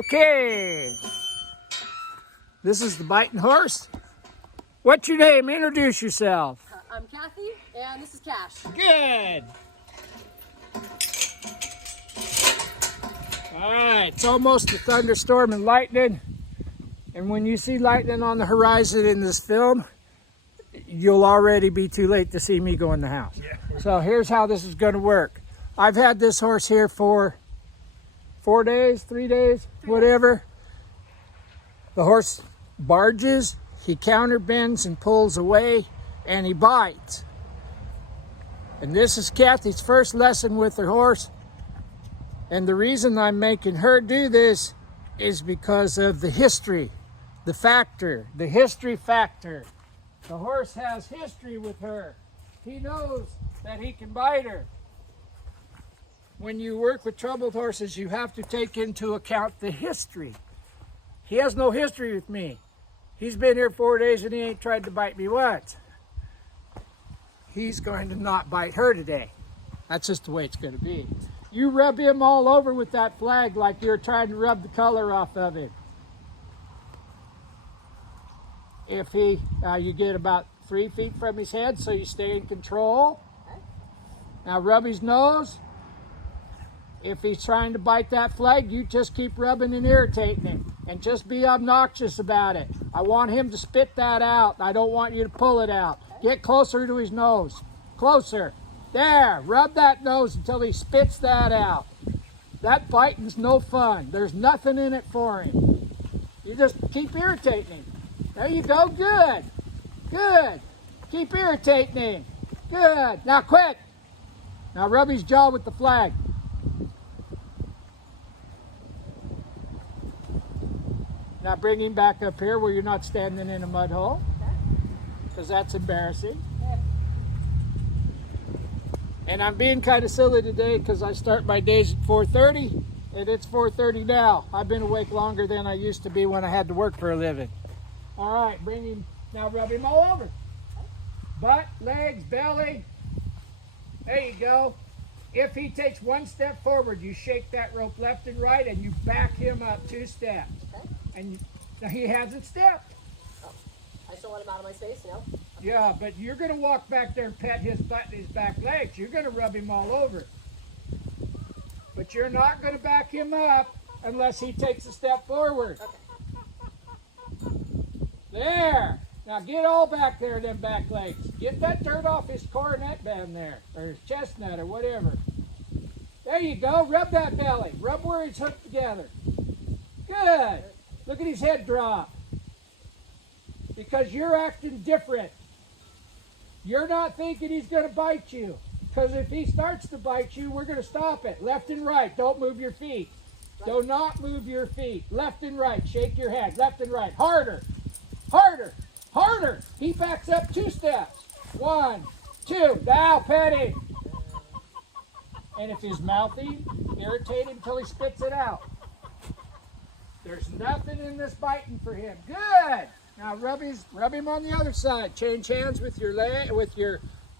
Okay, this is the biting horse. What's your name? Introduce yourself. I'm Kathy, and this is Cash. Good. All right, it's almost a thunderstorm and lightning. And when you see lightning on the horizon in this film, you'll already be too late to see me go in the house. Yeah. So here's how this is going to work. I've had this horse here for 4 days, 3 days, whatever. The horse barges, he counterbends and pulls away, and he bites. And this is Kathy's first lesson with her horse. And the reason I'm making her do this is because of the history, the history factor. The horse has history with her. He knows that he can bite her. When you work with troubled horses, you have to take into account the history. He has no history with me. He's been here 4 days and he ain't tried to bite me once. He's going to not bite her today. That's just the way it's going to be. You rub him all over with that flag like you're trying to rub the color off of him. If you get about 3 feet from his head, so you stay in control. Now rub his nose. If he's trying to bite that flag, you just keep rubbing and irritating him. And just be obnoxious about it. I want him to spit that out. I don't want you to pull it out. Get closer to his nose. Closer. There. Rub that nose until he spits that out. That biting's no fun. There's nothing in it for him. You just keep irritating him. There you go. Good. Good. Keep irritating him. Good. Now quit. Now rub his jaw with the flag. Now bring him back up here where you're not standing in a mud hole, because that's embarrassing. And I'm being kind of silly today because I start my days at 4:30 and it's 4:30 now. I've been awake longer than I used to be when I had to work for a living. All right, bring him, now rub him all over. Butt, legs, belly. There you go. If he takes 1 step forward, you shake that rope left and right and you back him up 2 steps. And he hasn't stepped. Oh, I still want him out of my space, you know? Yeah, but you're going to walk back there and pet his butt and his back legs. You're going to rub him all over. But you're not going to back him up unless he takes a step forward. Okay. There. Now get all back there, them back legs. Get that dirt off his coronet band there, or his chestnut, or whatever. There you go. Rub that belly. Rub where he's hooked together. Good. Look at his head drop. Because you're acting different. You're not thinking he's going to bite you. Because if he starts to bite you, we're going to stop it. Left and right. Don't move your feet. Do not move your feet. Left and right. Shake your head. Left and right. Harder. Harder. Harder. He backs up 2 steps. 1, 2. Now pet him. And if he's mouthy, irritate him until he spits it out. There's nothing in this biting for him. Good. Now rub him on the other side. Change hands with your leg,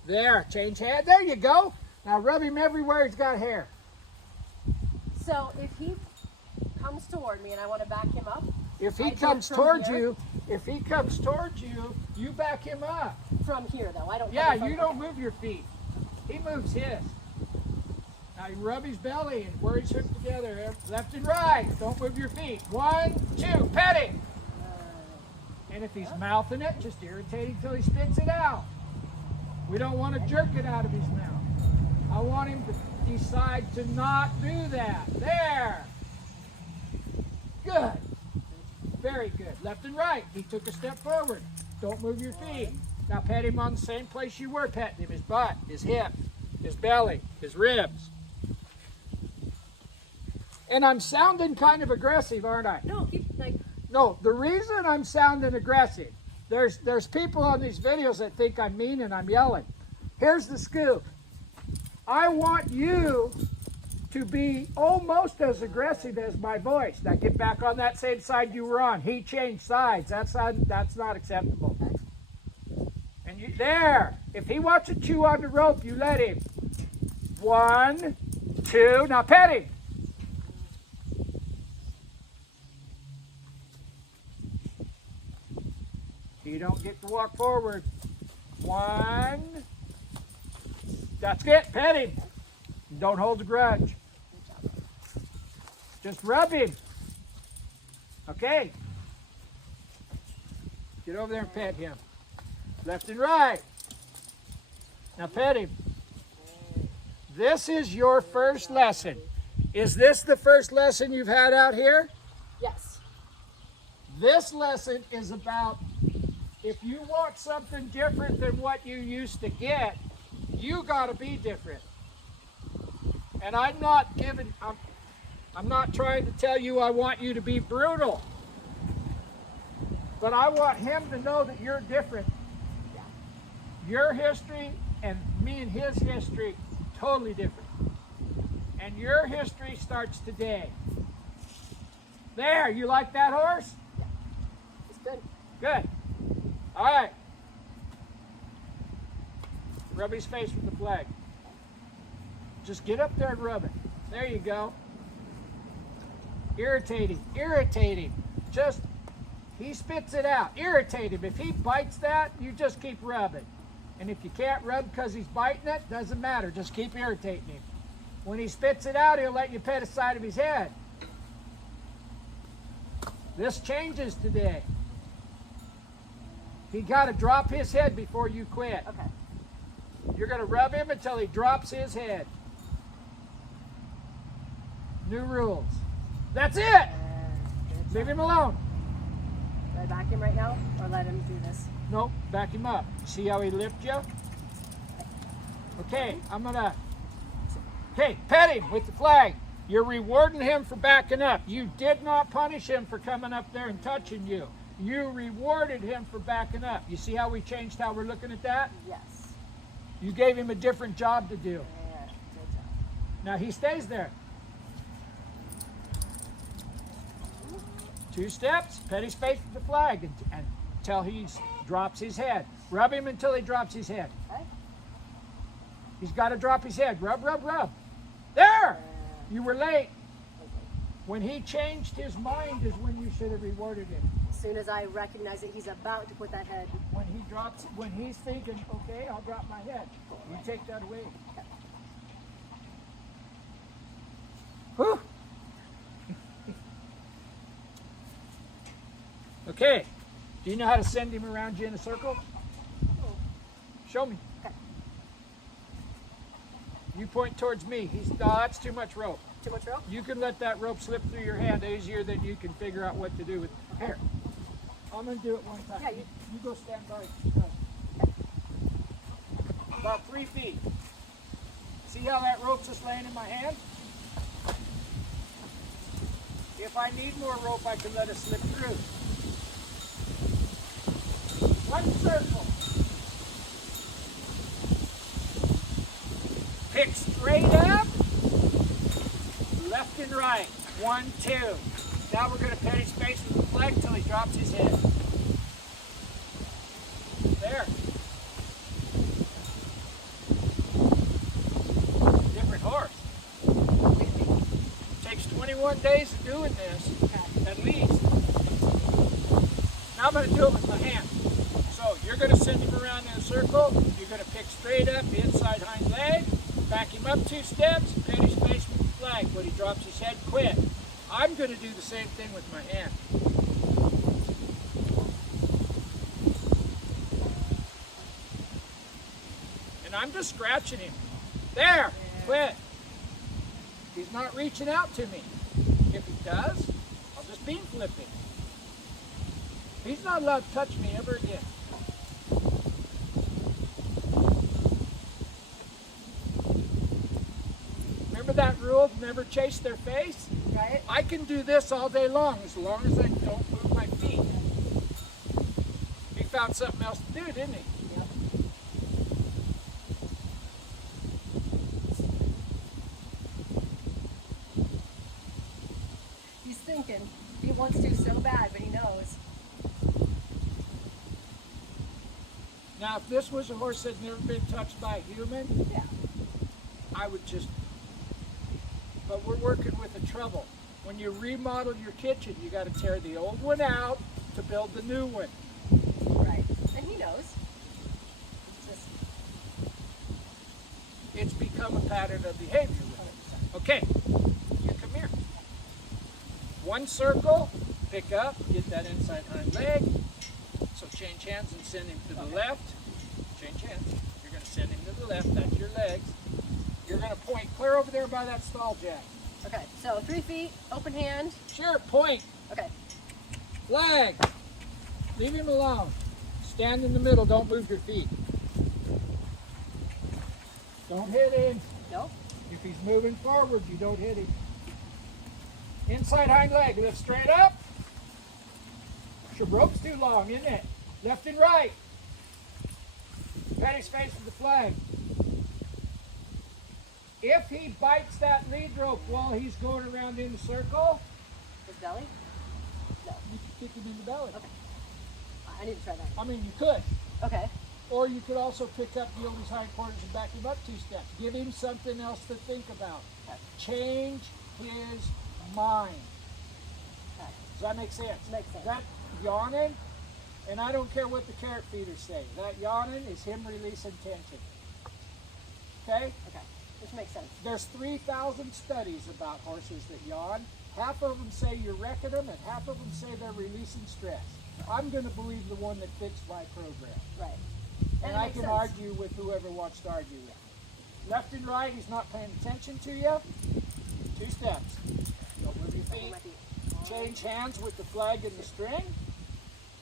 there. Change hands. There you go. Now rub him everywhere he's got hair. So if he comes toward me and I want to back him up, If he comes towards you, you back him up. from here though, I don't. Yeah, you don't move your feet. He moves his. Now you rub his belly and where he's hooked together, left and right. Don't move your feet. 1, 2, pet him. And if he's mouthing it, just irritate him until he spits it out. We don't want to jerk it out of his mouth. I want him to decide to not do that. There. Good. Very good. Left and right. He took a step forward. Don't move your feet. Now pet him on the same place you were petting him. His butt, his hip, his belly, his ribs. And I'm sounding kind of aggressive, aren't I? No, keep like. No, the reason I'm sounding aggressive, there's people on these videos that think I'm mean and I'm yelling. Here's the scoop. I want you to be almost as aggressive as my voice. Now get back on that same side you were on. He changed sides. That's not acceptable. And you there. If he wants to chew on the rope, you let him. 1, 2. Now pet him. You don't get to walk forward. 1. That's it. Pet him. Don't hold a grudge. Just rub him. Okay. Get over there and pet him. Left and right. Now pet him. This is your first lesson. Is this the first lesson you've had out here? Yes. This lesson is about if you want something different than what you used to get, you got to be different. And I'm not trying to tell you I want you to be brutal. But I want him to know that you're different. Your history and me and his history, totally different. And your history starts today. There, you like that horse? It's good. Good. All right. Rub his face with the flag. Just get up there and rub it. There you go. Irritate him. Irritate him. Just, he spits it out. Irritate him. If he bites that, you just keep rubbing. And if you can't rub because he's biting it, doesn't matter. Just keep irritating him. When he spits it out, he'll let you pet the side of his head. This changes today. He got to drop his head before you quit. Okay. You're going to rub him until he drops his head. New rules. That's it. Leave him alone. Do I back him right now or let him do this? Nope, back him up. See how he lifts you? Okay, I'm going to... Okay, pet him with the flag. You're rewarding him for backing up. You did not punish him for coming up there and touching you. You rewarded him for backing up. You see how we changed how we're looking at that? Yes. You gave him a different job to do. Yeah, good job. Now he stays there. 2 steps, pet his face with the flag until he drops his head. Rub him until he drops his head. Okay. He's got to drop his head. Rub, rub, rub. There! You were late. When he changed his mind is when you should have rewarded him. As soon as I recognize that he's about to put that head. When he's thinking, okay, I'll drop my head. You take that away. Whew. Okay. Do you know how to send him around you in a circle? Show me. Okay. You point towards me. That's too much rope. Too much rope? You can let that rope slip through your hand easier than you can figure out what to do with it. Here. I'm going to do it one time. Yeah, you go stand by. About 3 feet. See how that rope's just laying in my hand? If I need more rope, I can let it slip through. 1 circle. Pick straight up. Left and right. 1, 2. Now we're going to pet his face with the flag until he drops his head. There. Different horse. Takes 21 days of doing this, at least. Now I'm going to do it with my hand. So you're going to send him around in a circle. You're going to pick straight up the inside hind leg. Back him up 2 steps. Pet his face with the flag. When he drops his head, quit. I'm going to do the same thing with my hand. And I'm just scratching him. There, quit. He's not reaching out to me. If he does, I'll just beam flip him. He's not allowed to touch me ever again. Remember that rule, never chase their face? Right? I can do this all day long as I don't move my feet. He found something else to do, didn't he? Yep. He's thinking. He wants to so bad, but he knows. Now, if this was a horse that had never been touched by a human, Yeah. I would just, but we're working with the trouble. When you remodel your kitchen, you got to tear the old one out to build the new one. Right. knows. It's just It's become a pattern of behavior. Okay, you come here. One circle, pick up, get that inside hind leg. So change hands and send him to the left. Change hands. You're going to send him to the left. That's your legs. You're going to point clear over there by that stall, Jack. okay. So 3 feet, open hand. Sure, point. Okay. Flag. Leave him alone. Stand in the middle. Don't move your feet. Don't hit him. Nope. If he's moving forward, you don't hit him. Inside hind leg. Lift straight up. Your rope's too long, isn't it? Left and right. Petty space with the flag. If he bites that lead rope while he's going around in the circle, His belly? No. you can kick him in the belly. Okay. I need to try that. I mean, you could. Okay. Or you could also pick up the his hindquarters and back him up 2 steps. Give him something else to think about. Okay. Change his mind. Okay. Does that make sense? Makes sense. That yawning, and I don't care what the carrot feeders say. That yawning is him releasing tension. Okay? Okay. Which makes sense. There's 3,000 studies about horses that yawn. Half of them say you're wrecking them, and half of them say they're releasing stress. I'm going to believe the one that fits my program. Right. And it I makes can sense. argue with whoever wants to argue with. Left and right, he's not paying attention to you. 2 steps. Don't move your Open feet. my feet. Change hands with the flag and the string.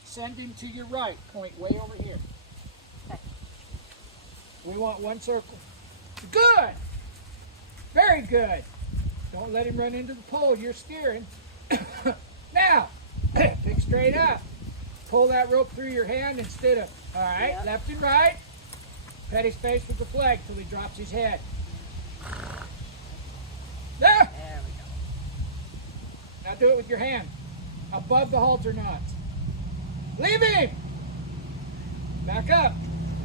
Send him to your right. Point way over here. Okay. We want 1 circle. Good. Very good. Don't let him run into the pole. You're steering. Now, pick straight up. Pull that rope through your hand instead of, all right, Yep. left and right. Petty space with the flag till he drops his head. There. There we go. Now do it with your hand. Above the halter knots. Leave him. Back up.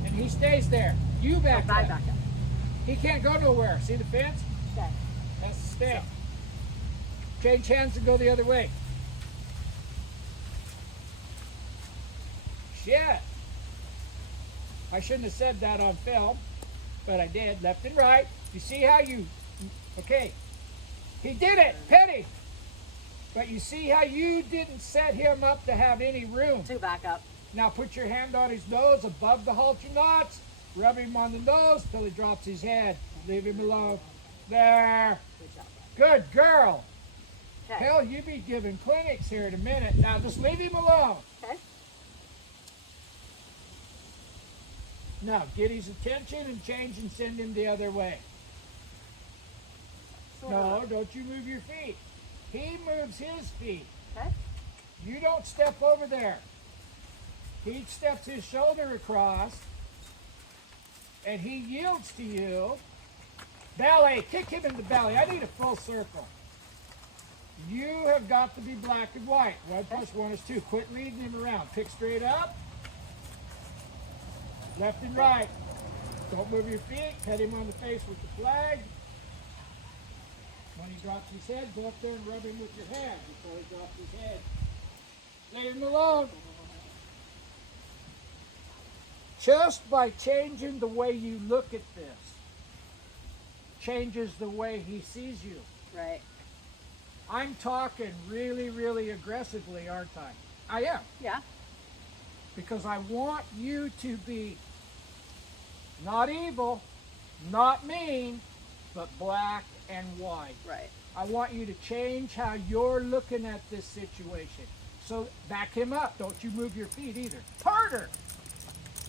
And he stays there. You back I up. back up. He can't go nowhere. See the fence? Okay. That's the step. Change hands and go the other way. Shit. I shouldn't have said that on film, but I did. Left and right. You see how you... Okay. He did it. Petty. But you see how you didn't set him up to have any room. 2 back up. Now put your hand on his nose above the halter knots. Rub him on the nose till he drops his head. Leave him alone. There. Good job. Good girl. Okay. Hell, you be giving clinics here in a minute. Now just leave him alone. Okay. Now get his attention and change and send him the other way. Sort No, of. don't you move your feet. He moves his feet. Okay. You don't step over there. He steps his shoulder across and he yields to you. Belly, kick him in the belly. I need a full circle. You have got to be black and white. 1 + 1 is 2. Quit leading him around. Pick straight up. Left and right. Don't move your feet. Pet him on the face with the flag. When he drops his head, go up there and rub him with your hand before he drops his head. Leave him alone. Just by changing the way you look at this, changes the way he sees you. Right. I'm talking really, really aggressively, aren't I? I am. Yeah. Because I want you to be not evil, not mean, but black and white. Right. I want you to change how you're looking at this situation. So back him up. Don't you move your feet either. Harder.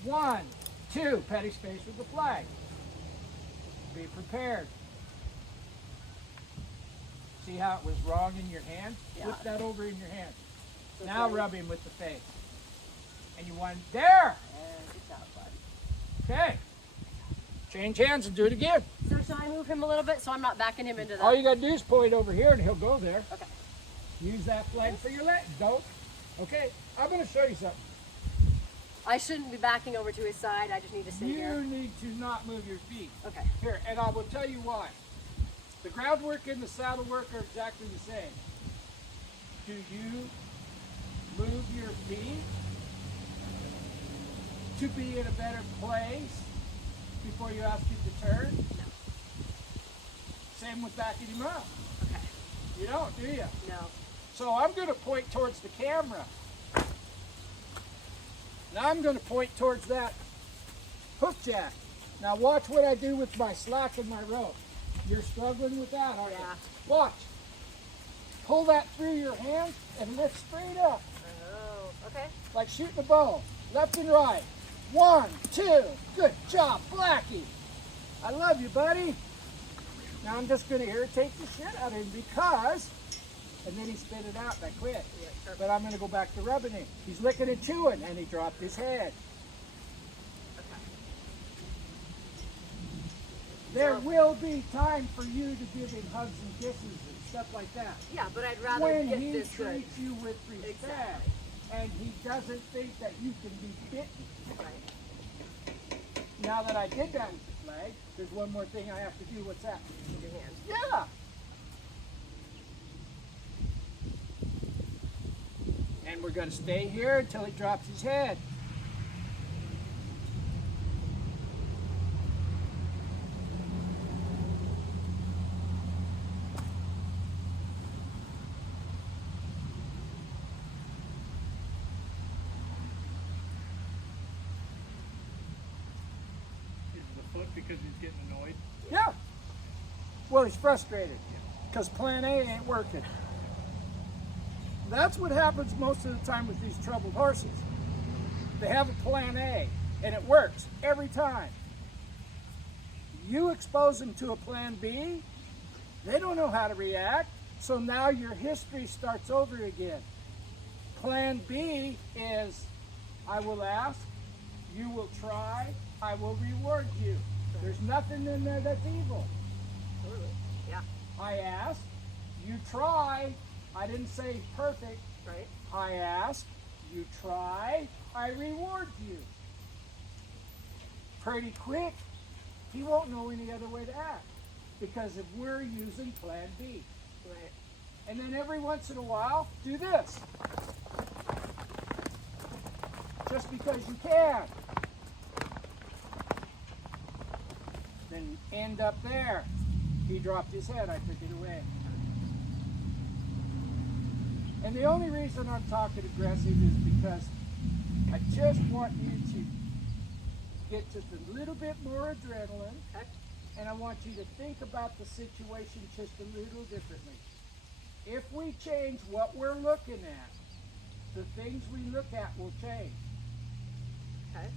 1, 2. Petty space with the flag. Be prepared. See how it was wrong in your hand? Yeah. Flip that over in your hand. So Now sorry. rub him with the face. And you want there. Good job, bud. Okay. Change hands and do it again. So should I move him a little bit so I'm not backing him into the... All you gotta do is point over here and he'll go there. Okay. Use that flag for your leg. Don't. Okay. I'm gonna show you something. I shouldn't be backing over to his side. I just need to sit You here. need to not move your feet. Okay. Here, and I will tell you why. The groundwork and the saddle work are exactly the same. Do you move your feet to be in a better place before you ask it to turn? No. Same with backing him up. Okay. You don't, do you? No. So I'm going to point towards the camera. Now I'm going to point towards that hook jack. Now watch what I do with my slack and my rope. You're struggling with that, aren't Yeah. you? Watch. Pull that through your hand and lift straight up, Oh, okay. like shooting a bow. Left and right. 1, 2. Good job, Blackie. I love you, buddy. Now I'm just going to irritate the shit out of him because, and then he spit it out and I quit. Yeah, perfect. But I'm going to go back to rubbing him. He's licking and chewing, and he dropped his head. Okay. There will be time for you to give him hugs and kisses and stuff like that. Yeah, but I'd rather When get he this good. treats you with respect, Exactly. and he doesn't think that you can be bitten. Right. Now that I did that with the flag, there's one more thing I have to do. What's that? With your hand. Yeah. And we're going to stay here until he drops his head. Is the foot because he's getting annoyed? Yeah. Well, he's frustrated because plan A ain't working. That's what happens most of the time with these troubled horses. They have a plan A and it works every time. You expose them to a plan B, they don't know how to react, so now your history starts over again. Plan B is, I will ask, you will try, I will reward you. There's nothing in there that's evil. Totally. Yeah. I ask, you try, I didn't say perfect, Right. I ask, you try, I reward you. Pretty quick, he won't know any other way to act because if we're using plan B. Right. And then every once in a while, do this. Just because you can. Then end up there. He dropped his head, I took it away. And the only reason I'm talking aggressive is because I just want you to get just a little bit more adrenaline, Okay. and I want you to think about the situation just a little differently. If we change what we're looking at, the things we look at will change. Okay.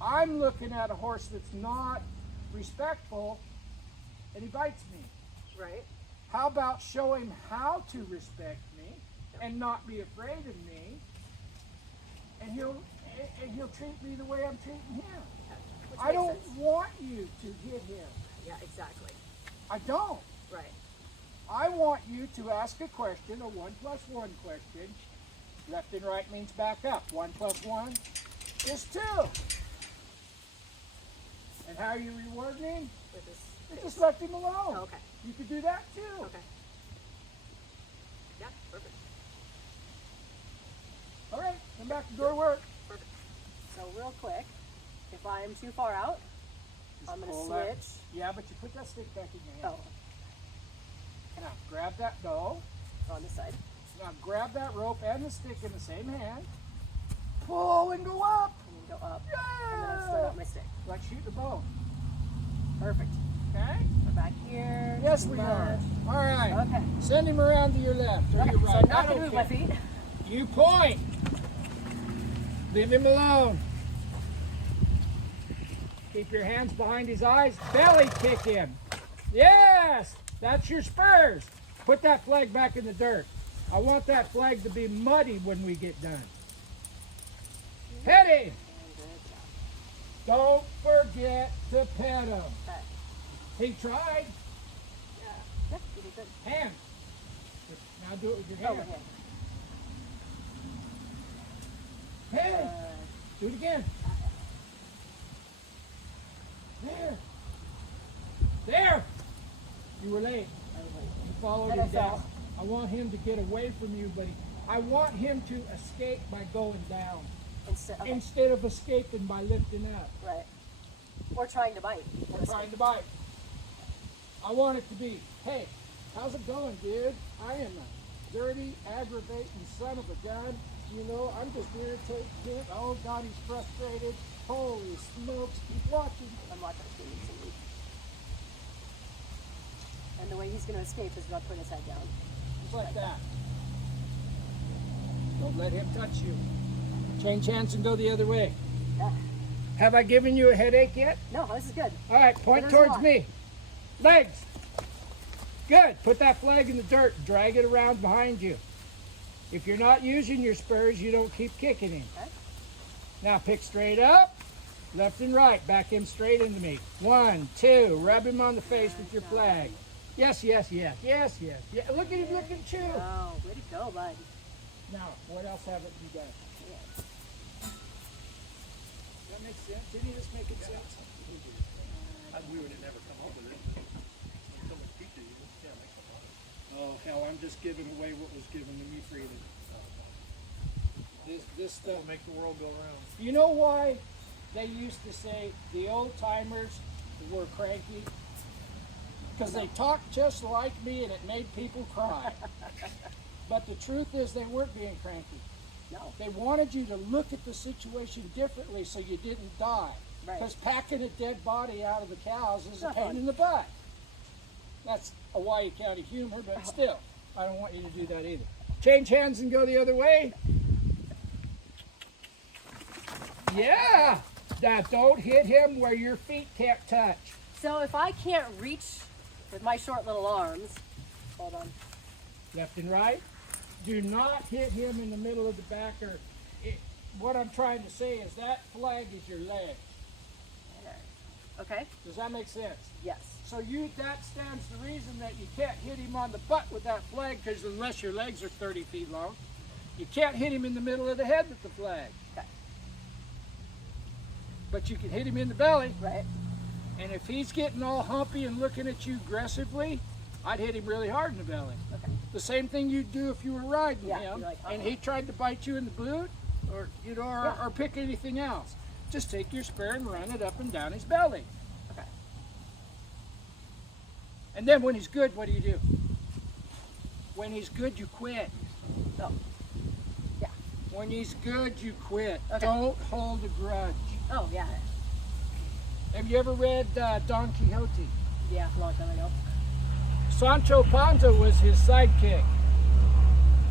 I'm looking at a horse that's not respectful, and he bites me. Right. How about show him how to respect me and not be afraid of me, and he'll treat me the way I'm treating him. Okay. Which I makes don't sense. want you to hit him. Yeah. Exactly. I don't. Right. I want you to ask a question, a 1 + 1 question. Left and right means back up. 1 + 1 is 2. And how are you rewarding him? With this. You face. just left him alone. Oh, okay. You could do that too. Okay. Yeah. Perfect. All right, come back to door work. Perfect. So real quick, if I am too far out, Just I'm gonna pull that- switch. Yeah, but you put that stick back in your hand. Oh, Now grab that dough. on this side. Now grab that rope and the stick in the same hand. Pull and go up. And then go up. And then I've still got my stick. Like shooting a bow. Perfect. Okay? We're back here. Yes, too we much. are. All right. Okay. Send him around to your left or Okay, your so right. I'm not I gonna don't move my care. feet. You point. Leave him alone. Keep your hands behind his eyes. Belly kick him. Yes, that's your spurs. Put that flag back in the dirt. I want that flag to be muddy when we get done. Pet him. Good job. Don't forget to pet him. Okay. He tried. Yeah. Yep. You did good. Hand. Now do it with your Oh, hand. my hand. Hand. Do it again. There. There. You were late. You followed And him I fell. down. I want him to get away from you, but I want him to escape by going down. instead of escaping by lifting up Right. Or trying to bite. or trying to bite. I want it to be, hey, how's it going, dude? I am a dirty, aggravating son of a gun. You know, I'm just irritated. Dude. Oh, God, he's frustrated. Holy smokes, he's watching. I'm watching the TV. And the way he's going to escape is not put his head down. Just like that. Don't let him touch you. Change hands and go the other way. Yeah. Have I given you a headache yet? No, this is good. All right, point There's a towards lot. me. Legs. Good. Put that flag in the dirt. Drag it around behind you. If you're not using your spurs, you don't keep kicking him. Okay. Now pick straight up. Left and right. Back him straight into me. 1, 2. Rub him on the face with your flag. Yes, yes, yes, yes, yes. Yeah. Look at him, look at you. Oh, way to go, bud. Now, what else haven't you done? Yeah. Does that make sense? Didn't he just make it sense? We would have never come up with it. When someone teaches you, yeah, they come up with Oh, hell, I'm just giving away what was given to me freely. This it. stuff. It'll make the world go round. You know why they used to say the old timers were cranky? Because they talked just like me and it made people cry. But the truth is they weren't being cranky. No. They wanted you to look at the situation differently so you didn't die. Right. Because packing a dead body out of the cows is a Not pain fun. in the butt. That's Hawaii County humor, but still, I don't want you to do that either. Change hands and go the other way. Yeah! Now don't hit him where your feet can't touch. So if I can't reach with my short little arms, hold on. Left and right. Do not hit him in the middle of the back or what I'm trying to say is that flag is your leg. Okay. Does that make sense? Yes. So that stands the reason that you can't hit him on the butt with that flag because unless your legs are 30 feet long, you can't hit him in the middle of the head with the flag. Okay. But you can hit him in the belly, Right. and if he's getting all humpy and looking at you aggressively, I'd hit him really hard in the belly. Okay. The same thing you'd do if you were riding Yeah, him you're like, and uh-oh. he tried to bite you in the boot or Yeah. or pick anything else. Just take your spear and run it up and down his belly. Okay. And then when he's good, what do? When he's good, you quit. Oh. Yeah. When he's good, you quit. Okay. Don't hold a grudge. Oh, yeah. Have you ever read Don Quixote? Yeah, a long time ago. Sancho Panza was his sidekick.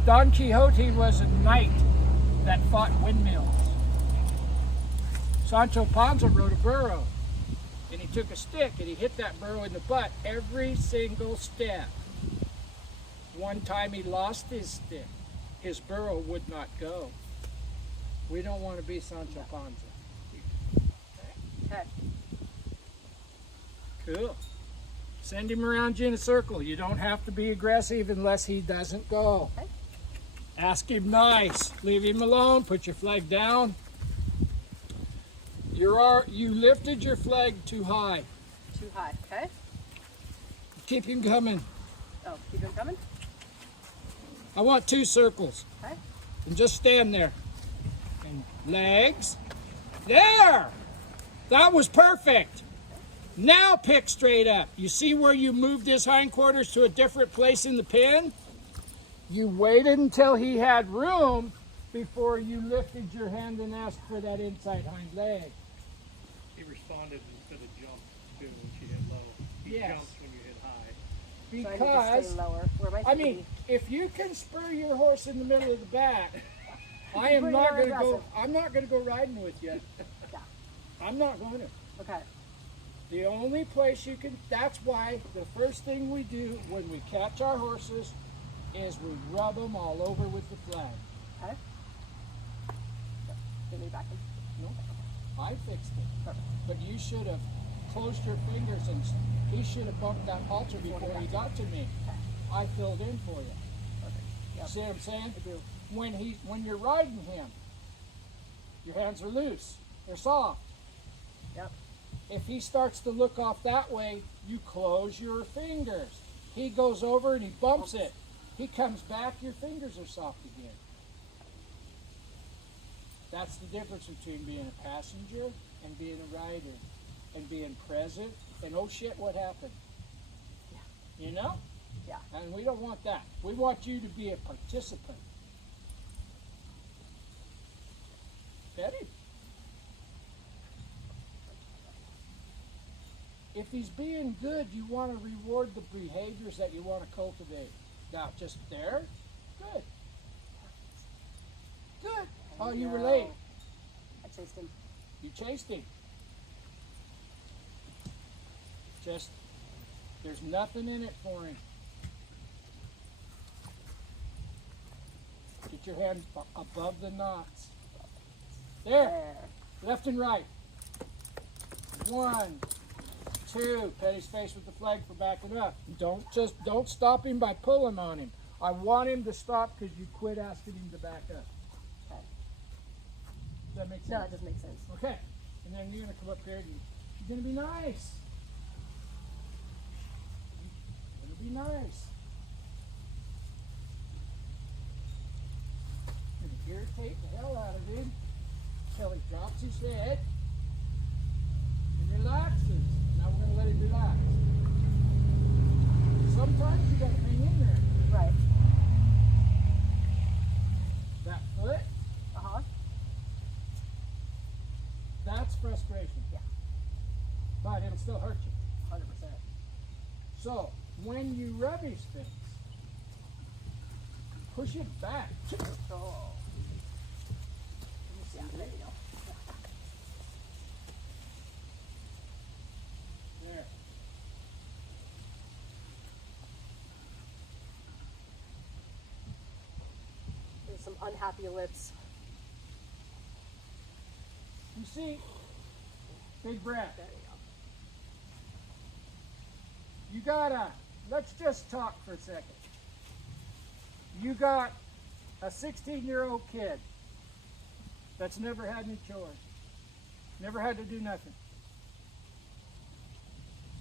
Don Quixote was a knight that fought windmills. Sancho Panza rode a burro, and he took a stick and he hit that burro in the butt every single step. One time he lost his stick. His burro would not go. We don't want to be Sancho Panza. Okay. Cool. Send him around you in a circle. You don't have to be aggressive unless he doesn't go. Okay. Ask him nice. Leave him alone. Put your flag down. You lifted your flag too high. Too high. Okay. Keep him coming. Oh, keep him coming. I want 2 circles. Okay. And just stand there. And legs. There! That was perfect. Now pick straight up. You see where you moved his hindquarters to a different place in the pen? You waited until he had room before you lifted your hand and asked for that inside hind leg. He responded instead of jumped too when she hit low. He Yes. jumps when you hit high. So I need to Because, stay lower. Where am I I supposed to mean, be? if you can spur your horse in the middle of the back, I am Pretty not going to go. aggressive. I'm not going to go riding with you. Yeah. I'm not going to. Okay. The only place you can. That's why the first thing we do when we catch our horses is we rub them all over with the flag. Okay. Give me back in. No, I fixed it. Perfect. But you should have closed your fingers and he should have bumped that halter before he got to me. I filled in for you. Perfect. Yep. See what I'm saying? I do. When you're riding him, your hands are loose. They're soft. Yep. If he starts to look off that way, you close your fingers. He goes over and he bumps it. He comes back, your fingers are soft again. That's the difference between being a passenger and being a rider and being present and oh shit, what happened? You know? Yeah. And we don't want that. We want you to be a participant. Betty? If he's being good, you want to reward the behaviors that you want to cultivate. Not just there. Good. Good. Oh, you were late. I chased him. You chased him. Just, there's nothing in it for him. Get your hand above the knots. There. Left and right. 1, 2. Pet his face with the flag for backing up. Don't stop him by pulling on him. I want him to stop because you quit asking him to back up. Okay. Does that make sense? No, that doesn't make sense. Okay. And then you're gonna come up here and you're gonna be nice. You're gonna be nice. You're gonna irritate the hell out of him until he drops his head and relaxes. Now we're gonna let him relax. Sometimes you gotta hang in there. Right. That foot, Uh-huh. that's frustration. Yeah. But it'll still hurt you. 100%. So when you rub his face, push it back. Oh. Yeah, there you go. There. There's some unhappy lips. You see, big breath. There you You gotta, let's just talk for a second. You got a 16-year-old kid that's never had any chores, never had to do nothing.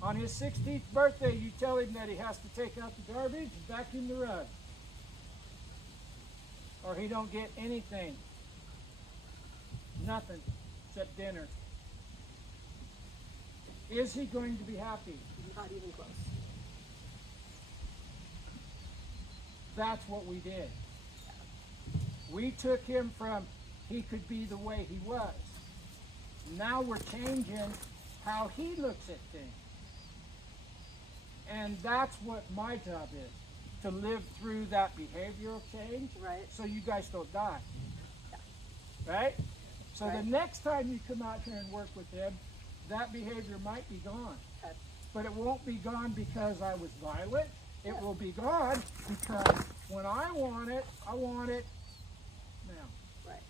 On his 16th birthday, you tell him that he has to take out the garbage and vacuum the rug, or he don't get anything, nothing except dinner. Is he going to be happy? go. Not even close. That's what we did. We took him from he could be the way he was. Now we're changing how he looks at things. And that's what my job is, to live through that behavioral change Right. so you guys don't die. Right? So Right. the next time you come out here and work with him, that behavior might be gone. Okay. But it won't be gone because I was violent. It will be gone because when I want it now. Right.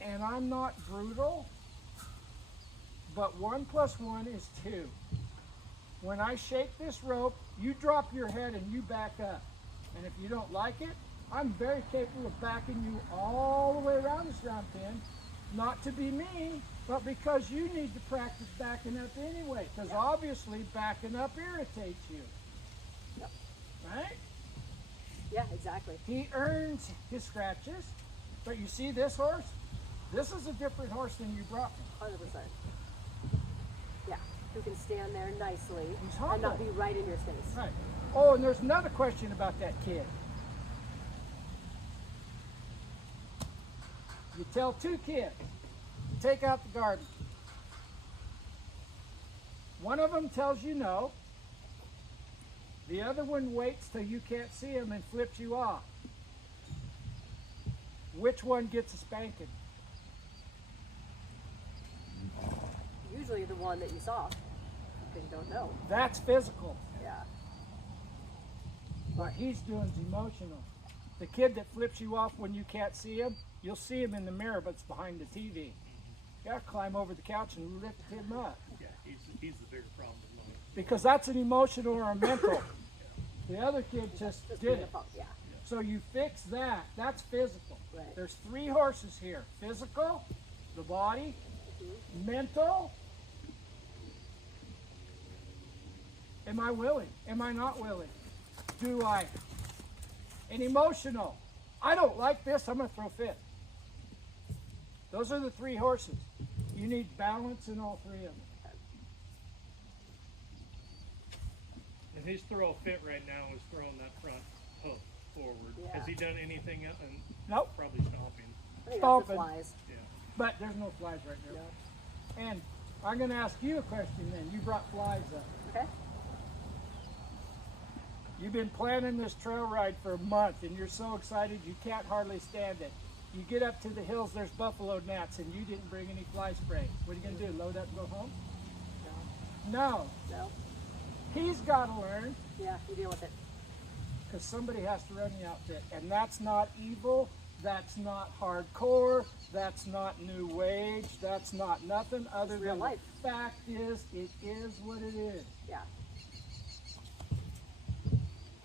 And I'm not brutal, but 1 + 1 is 2. When I shake this rope, you drop your head and you back up. And if you don't like it, I'm very capable of backing you all the way around this round pin, not to be mean, but because you need to practice backing up anyway, because obviously backing up irritates you. Yep. Right? Yeah, exactly. He earns his scratches, but you see this horse? This is a different horse than you brought me. 100%. Yeah. Who can stand there nicely He's and not humble. be right in your face. Right. Oh, and there's another question about that kid. You tell 2 kids to take out the garbage. One of them tells you no. The other one waits till you can't see him and flips you off. Which one gets a spanking? Usually the one that you saw, because you don't know. That's physical. Yeah. What he's doing is emotional. The kid that flips you off when you can't see him, you'll see him in the mirror, but it's behind the TV. You gotta climb over the couch and lift him up. Yeah, he's the bigger problem than mine. Because that's an emotional or a mental. The other kid just Just did being it. a punk. Yeah. So you fix that. That's physical. Right. There's 3 horses here. Physical, the body, mental. Am I willing? Am I not willing? Do I? And emotional. I don't like this, I'm gonna throw fit. Those are the 3 horses. You need balance in all 3 of them. And his throw fit right now is throwing that front hoof forward. Yeah. Has he done anything else? And Nope. probably stomping. I think that's Stomping. the flies. Yeah. But there's no flies right there. No. And I'm going to ask you a question then. You brought flies up. Okay. You've been planning this trail ride for a month and you're so excited you can't hardly stand it. You get up to the hills, there's buffalo gnats, and you didn't bring any fly spray. What are you going to do, load up and go home? No. No. He's got to learn, Yeah, you deal with it. because somebody has to run the outfit. And that's not evil, that's not hardcore, that's not new wage, that's not nothing other It's real than life. the fact is, it is what it is. Yeah.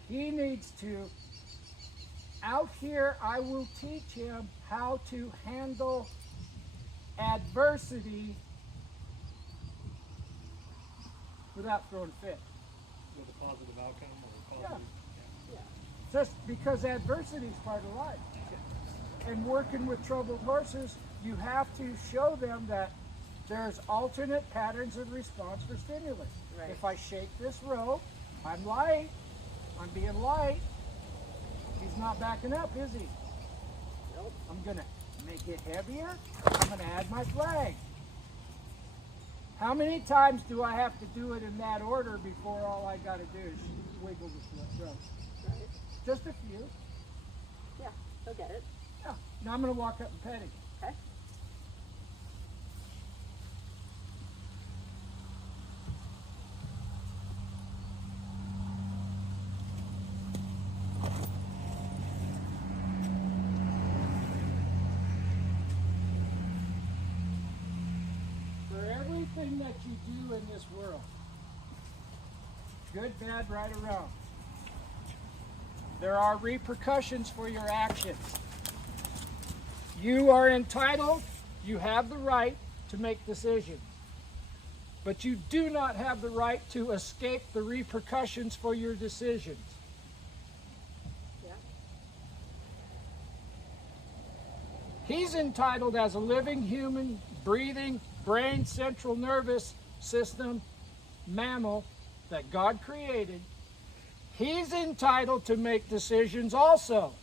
He needs to, out here I will teach him how to handle adversity without throwing a fit. With a positive outcome or a positive. Yeah. Just because adversity is part of life. And working with troubled horses, you have to show them that there's alternate patterns of response for stimulus. Right. If I shake this rope, I'm light, I'm being light. He's not backing up, is he? Nope. I'm gonna make it heavier. I'm gonna add my flag. How many times do I have to do it in that order before all I gotta do is wiggle the rope? Right. Just a few. Yeah. He'll get it. Yeah. Now I'm gonna walk up and pet him. Okay. For everything that you do in this world, good, bad, right, or wrong, there are repercussions for your actions. You are entitled, you have the right to make decisions, but you do not have the right to escape the repercussions for your decisions. Yeah. He's entitled as a living human, breathing, brain, central nervous system mammal that God created. He's entitled to make decisions also.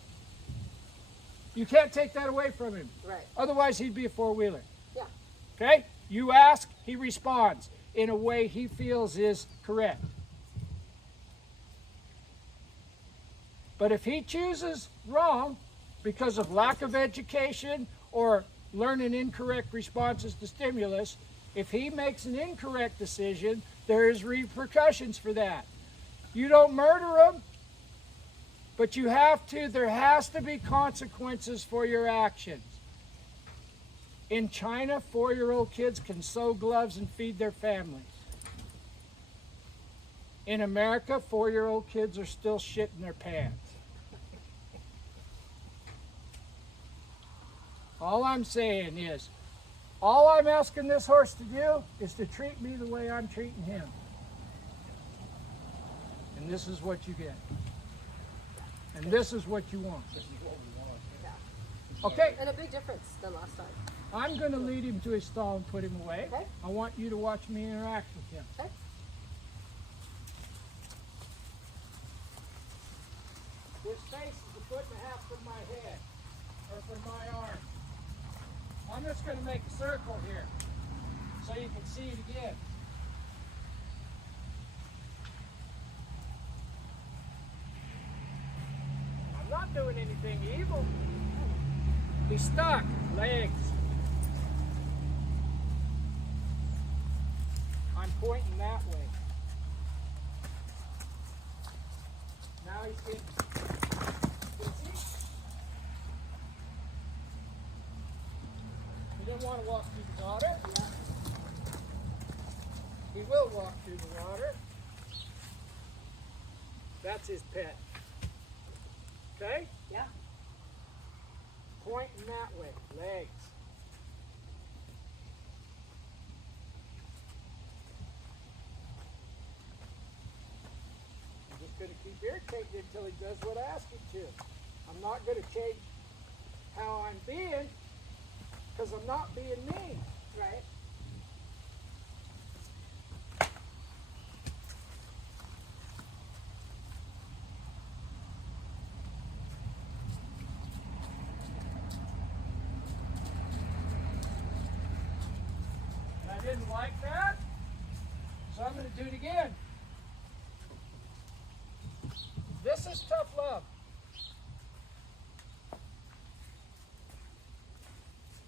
You can't take that away from him. Right. Otherwise, he'd be a four-wheeler. Yeah. Okay? You ask, he responds in a way he feels is correct. But if he chooses wrong because of lack of education or learning incorrect responses to stimulus, if he makes an incorrect decision, there is repercussions for that. You don't murder him, but you have to, there has to be consequences for your actions. In China, 4-year-old kids can sew gloves and feed their families. In America, 4-year-old kids are still shitting their pants. All I'm saying is, all I'm asking this horse to do is to treat me the way I'm treating him. And this is what you get. And this is what you want. This is what we want. Yeah. Okay, And a big difference than last time. I'm going to lead him to his stall and put him away. Okay. I want you to watch me interact with him. Okay. His face is a foot and a half from my head, or from my arm. I'm just going to make a circle here so you can see it again. I'm not doing anything evil. He's stuck, legs. I'm pointing that way. Now he's getting busy. He didn't want to walk through the water. He will walk through the water. That's his pet. Okay? Yeah. Pointing that way, legs. I'm just going to keep irritating until he does what I ask him to. I'm not going to change how I'm being because I'm not being mean. Right. And I didn't like that, so I'm going to do it again. This is tough love.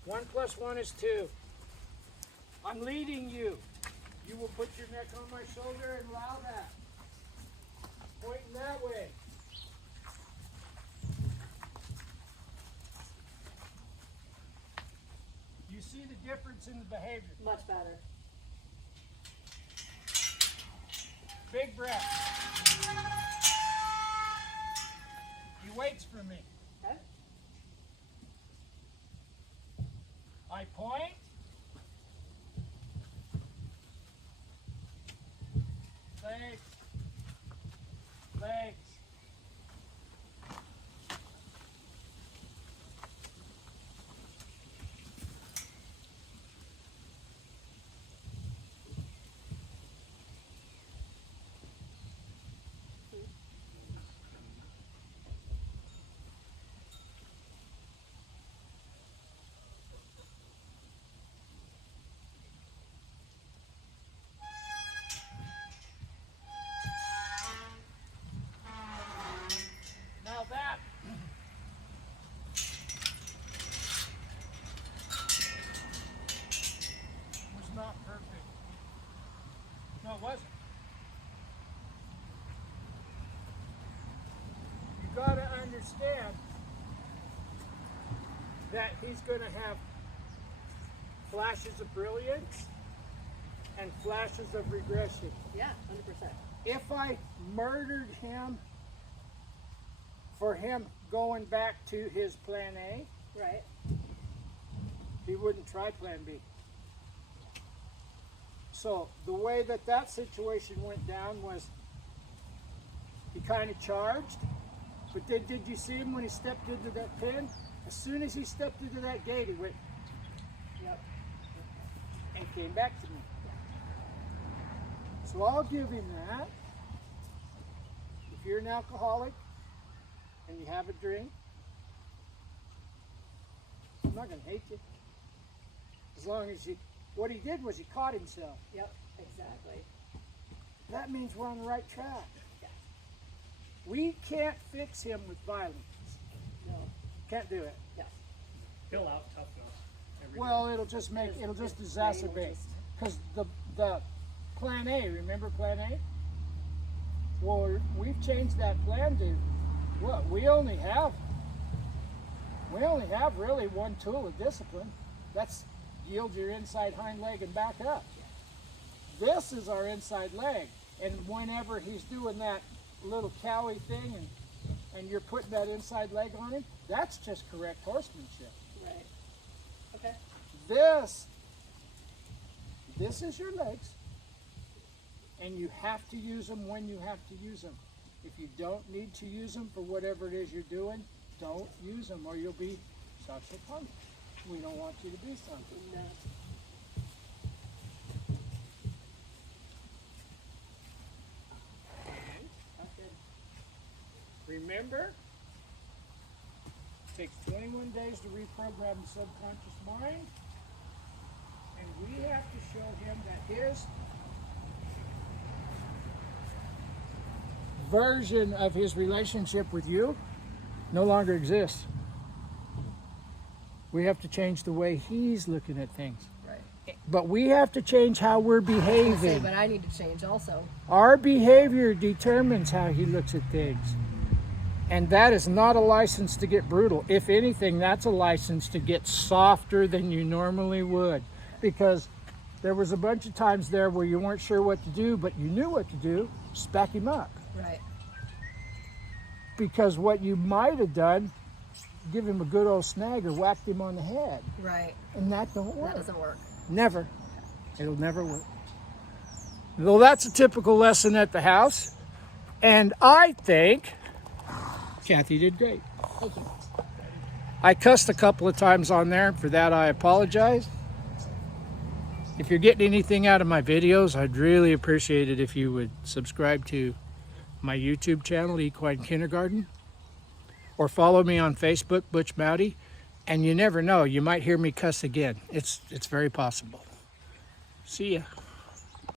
1 + 1 is 2. I'm leading you. You will put your neck on my shoulder and allow that. Pointing that way. You see the difference in the behavior. Much better. Big breath. He waits for me. Okay. I point. Legs. Legs. Now that was not perfect. No, it wasn't. You got to understand that he's going to have flashes of brilliance and flashes of regression. Yeah, 100%. If I murdered him for him going back to his plan A, Right. he wouldn't try plan B. So the way that that situation went down was he kind of charged, but then did you see him when he stepped into that pin? As soon as he stepped into that gate, he went Yep. and came back to me. So I'll give him that. If you're an alcoholic and you have a drink, I'm not going to hate you. As long as you, what he did was he caught himself. Yep. Exactly. That means we're on the right track. Yeah. We can't fix him with violence. No. Can't do it. Yes. He'll out tough us. every Well, day. it'll just make, it'll just His brain will exacerbate. just- Because the plan A, remember plan A? Well, we've changed that plan to, what, we only have really one tool of discipline. That's yield your inside hind leg and back up. This is our inside leg. And whenever he's doing that little cowie thing and you're putting that inside leg on him, that's just correct horsemanship. Right. Okay. This is your legs, and you have to use them when you have to use them. If you don't need to use them for whatever it is you're doing, don't use them or you'll be social punished. We don't want you to do something. No. That's good. Remember, it takes 21 days to reprogram the subconscious mind, and we have to show him that his version of his relationship with you no longer exists. We have to change the way he's looking at things. Right. But we have to change how we're Say, behaving. but I need to change also. Our behavior determines how he looks at things. And that is not a license to get brutal. If anything, that's a license to get softer than you normally would. Because there was a bunch of times there where you weren't sure what to do, but you knew what to do, just back him up. Right. Because what you might have done, give him a good old snag or whacked him on the head. Right. And that don't work. That doesn't work. Never. It'll never work. Though that's a typical lesson at the house. And I think Kathy did great. Thank you. I cussed a couple of times on there. For that, I apologize. If you're getting anything out of my videos, I'd really appreciate it if you would subscribe to my YouTube channel, Equine Kindergarten, or follow me on Facebook, Butch Mowdy. And you never know, you might hear me cuss again. It's very possible. See ya.